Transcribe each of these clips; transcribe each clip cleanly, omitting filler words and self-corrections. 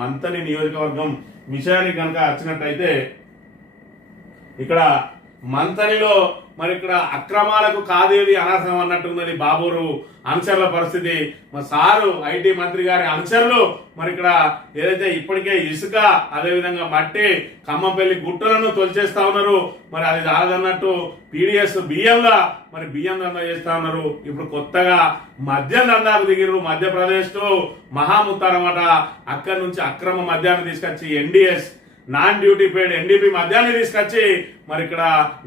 మంతని నియోజకవర్గం విషయానికి కనుక వచ్చినట్టయితే ఇక్కడ మంతనిలో మరి ఇక్కడ అక్రమాలకు కాదేది అనర్హం అన్నట్టున్నది బాబూరు అనుచరుల పరిస్థితి. మా సారు ఐటీ మంత్రి గారి అనుచరులు మరి ఇక్కడ ఏదైతే ఇప్పటికే ఇసుక అదేవిధంగా మట్టి ఖమ్మంపల్లి గుట్టలను తొలిచేస్తా ఉన్నారు. మరి అది రాదన్నట్టు పీడిఎస్ బియ్యంలా మరి బియ్యం దందా చేస్తా ఉన్నారు. ఇప్పుడు కొత్తగా మద్యం దందాకు దిగిరు. మధ్యప్రదేశ్ తో మహాముత్తారమాట అక్కడి నుంచి అక్రమ మద్యాన్ని తీసుకొచ్చి NDS non duty paid NDP మద్యాన్ని తీసుకొచ్చి మరి ఇక్కడ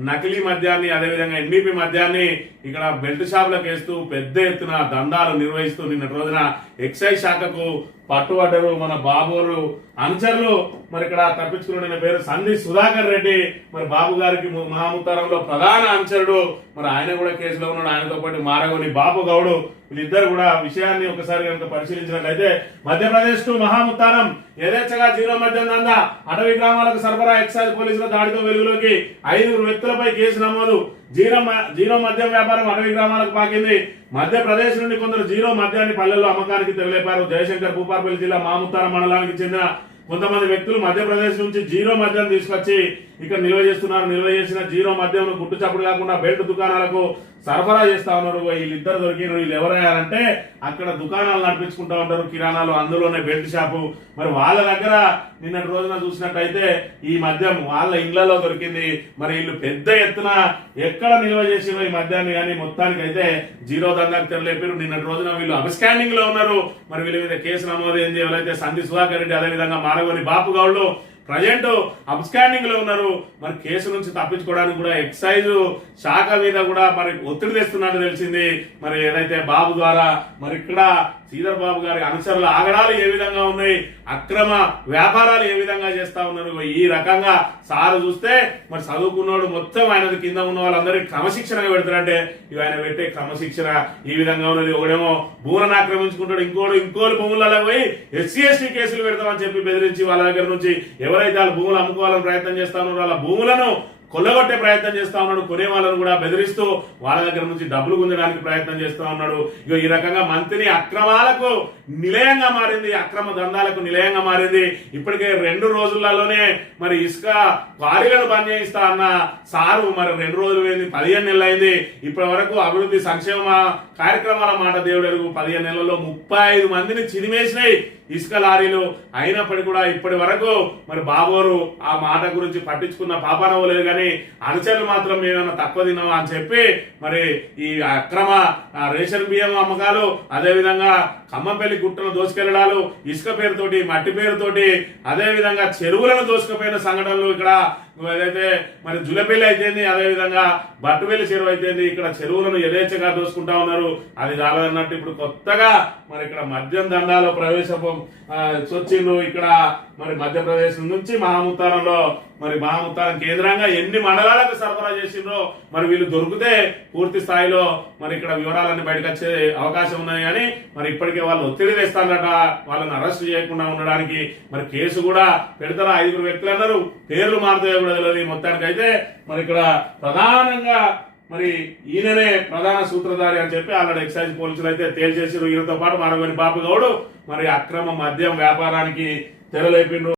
నకిలీ మద్యాన్ని అదేవిధంగా ఎన్డీపీ మద్యాన్ని ఇక్కడ బెల్ట్ షాపులకు వేస్తూ పెద్ద ఎత్తున దందాలు నిర్వహిస్తూ నిన్నటి రోజున ఎక్సైజ్ శాఖకు పట్టుబడ్డరు మన బాబూరు అనుచరులు. మరి ఇక్కడ తప్పించుకున్న పేరు సంధి సుధాకర్ రెడ్డి, మరి బాబు గారికి మహాముత్తారంలో ప్రధాన అనుచరుడు. మరి ఆయన కూడా కేసులో ఉన్నాడు. ఆయనతో పాటు మారగోని బాబు గౌడు, వీళ్ళిద్దరు కూడా విషయాన్ని ఒకసారి కనుక పరిశీలించినట్లయితే మధ్యప్రదేశ్ టు మహాముత్తారం యథేచ్ఛగా జీరో మద్యం దందా, అటవీ గ్రామాలకు సరఫరా, ఎక్సైజ్ పోలీసుల దాడితో వెలుగులోకి 5 వ్యక్తులపై కేసు నమోదు. జీరో మద్యం వ్యాపారం అటవీ గ్రామాలకు పాకింది. మధ్యప్రదేశ్ నుండి కొందరు జీరో మద్యాన్ని పల్లెల్లో అమ్మకానికి తెరలేపారు. జయశంకర్ భూపార్పల్లి జిల్లా మహాముత్తారం మండలానికి చెందిన కొంతమంది వ్యక్తులు మధ్యప్రదేశ్ నుంచి జీరో మద్యం తీసుకొచ్చి ఇక్కడ నిల్వ చేస్తున్నారు. నిల్వ చేసిన జీరో మద్యం గుట్టు చప్పుడు కాకుండా బెల్ట్ దుకాణాలకు సరఫరా చేస్తా ఉన్నారు. వీళ్ళిద్దరు దొరికిన వీళ్ళు ఎవరయ్యారంటే అక్కడ దుకాణాలు నడిపించుకుంటా ఉంటారు, కిరాణాలు, అందులోనే బెల్ట్ షాపు. మరి వాళ్ళ దగ్గర నిన్నటి రోజున చూసినట్టయితే ఈ మద్యం వాళ్ళ ఇళ్లలో దొరికింది. మరి వీళ్ళు పెద్ద ఎత్తున ఎక్కడ నిల్వ చేసిరో ఈ మద్యాన్ని కానీ మొత్తానికి అయితే జీరో దందాకు తెరలేపారు. నిన్నటి రోజున వీళ్ళు అబ్స్కాండింగ్ లో ఉన్నారు. మరి వీళ్ళ మీద కేసు నమోదైంది. ఎవరైతే సంధి సుధాకర్ రెడ్డి అదేవిధంగా మారగోని బాపు గౌడ్లు ప్రజెంట్ అబ్స్కాండింగ్ లో ఉన్నారు. మరి కేసు నుంచి తప్పించుకోవడానికి కూడా ఎక్సైజ్ శాఖ మీద కూడా మరి ఒత్తిడి తెస్తున్నట్టు తెలిసింది. మరి ఏదైతే బాబు ద్వారా మరి ఇక్కడ శ్రీధర్ బాబు గారి అనుచరుల ఆగడాలు ఏ విధంగా ఉన్నాయి, అక్రమ వ్యాపారాలు ఏ విధంగా చేస్తా ఉన్నారు. ఈ రకంగా సారు చూస్తే మరి చదువుకున్నాడు మొత్తం ఆయన కింద ఉన్న వాళ్ళందరికీ క్రమశిక్షణగా పెడతారంటే ఇవి ఆయన పెట్టే క్రమశిక్షణ ఈ విధంగా ఉన్నది. ఒకడేమో భూములను ఆక్రమించుకుంటాడు, ఇంకోటి భూములలో పోయి ఎస్సీ ఎస్టీ కేసులు పెడతామని చెప్పి బెదిరించి వాళ్ళ దగ్గర నుంచి ఎవరైతే వాళ్ళ భూములు అమ్ముకోవాలని ప్రయత్నం చేస్తా ఉన్నారో వాళ్ళ భూములను కొల్లగొట్టే ప్రయత్నం చేస్తా ఉన్నాడు. కొనే వాళ్ళను కూడా బెదిరిస్తూ వాళ్ళ దగ్గర నుంచి డబ్బులు గుంజడానికి ప్రయత్నం చేస్తా ఉన్నాడు. ఇక ఈ రకంగా మంత్రి అక్రమాలకు నిలయంగా మారింది, అక్రమ దందాలకు నిలయంగా మారింది. ఇప్పటికే 2 రోజులలోనే మరి ఇసుక క్వారీలను బంద్ చేయిస్తా అన్న సారు మరి 2 రోజులు అయింది, 15 నెలలు అయింది. ఇప్పటి వరకు అభివృద్ధి సంక్షేమ కార్యక్రమాల మాట దేవుడు ఎరుగు 15 నెలల్లో 35 మందిని చిదిమేసినాయి ఇసుక లారీలు. అయినప్పటికీ కూడా ఇప్పటి వరకు మరి బాబోరు ఆ మాట గురించి పట్టించుకున్న పాపానవ్వలేదు. కానీ అనుచరులు మాత్రం మేమన్నా తక్కువ తిన్నామా అని చెప్పి మరి ఈ అక్రమ రేషన్ బియ్యం అమ్మకాలు, అదేవిధంగా ఖమ్మంపల్లి గుట్టను దోసుకెళ్లడాలు, ఇసుక పేరుతోటి మట్టి పేరుతోటి, అదేవిధంగా చెరువులను దోసుకుపోయిన సంఘటనలు ఇక్కడ ఏదైతే మరి జులపల్లి అయితేంది, అదేవిధంగా బట్టువెల్లి చెరువు అయితేంది, ఇక్కడ చెరువులను యథేచ్ఛగా దోసుకుంటా ఉన్నారు. అది కాదన్నట్టు ఇప్పుడు కొత్తగా మరి ఇక్కడ మద్యం దండాలో ప్రవేశం వచ్చిండ్రు. ఇక్కడ మరి మధ్యప్రదేశ్ నుంచి మహాముత్తారంలో మరి మహాముత్తారం కేంద్రంగా ఎన్ని మండలాలకు సరఫరా చేసిండ్రో మరి వీళ్ళు దొరికితే పూర్తి స్థాయిలో మరి ఇక్కడ వివరాలన్నీ బయటకు వచ్చే అవకాశం ఉన్నాయి. కానీ మరి ఇప్పటికే వాళ్ళు ఒత్తిడి వేస్తారట వాళ్ళని అరెస్ట్ చేయకుండా ఉండడానికి. మరి కేసు కూడా పెడతారా, 5 వ్యక్తులు అన్నారు, పేర్లు మారుతాయో కూడా తెలియదు. మొత్తానికి అయితే మరి ఇక్కడ ప్రధానంగా మరి ఈయననే ప్రధాన సూత్రధారి అని చెప్పి ఆల్రెడీ ఎక్సైజ్ పోలీసులు అయితే తేల్చేసారు. ఈయనతో పాటు మారగోని బాపు గౌడు మరి అక్రమ మద్యం వ్యాపారానికి తెరలేపిండ్రు.